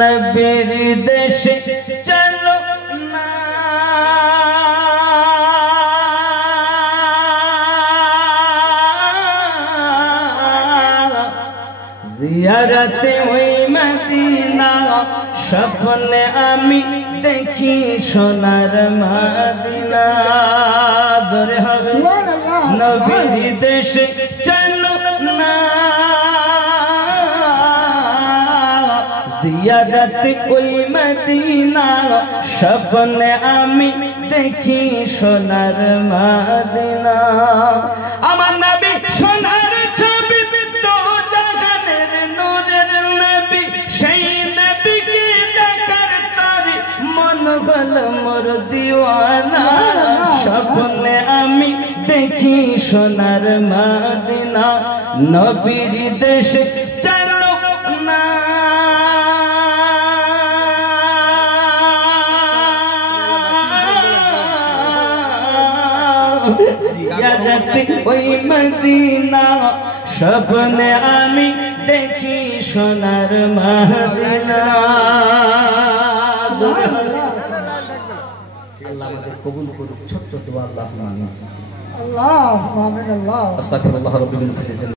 নবীর দেশে চলো না জিয়ারতে ওই মদিনা স্বপ্নে আমি দেখি সোনার মদিনা জোরে হবে নবীর দেশে চলো না জিয়ারতে ওই মদিনা স্বপ্নে আমি দেখি সোনার মদিনা আমার নবী সোনার ছবি তো জাহানের নূরের নবী সেই নবীকে দেখার তারে মন হল মোর দিওয়ানা স্বপ্নে আমি দেখি সোনার মদিনা নবীর দেশে চলো না জিয়ারতে ওই মদিনা স্বপ্নে আমি দেখি সোনার মদিনা আল্লাহ আমাদের কবুল করুক ছোট্ট দোয়া আল্লাহুম্মা আমিন আল্লাহুম্মা আমিন আল্লাহ আস্তাগফিরুল্লাহ রাব্বিল আলামিন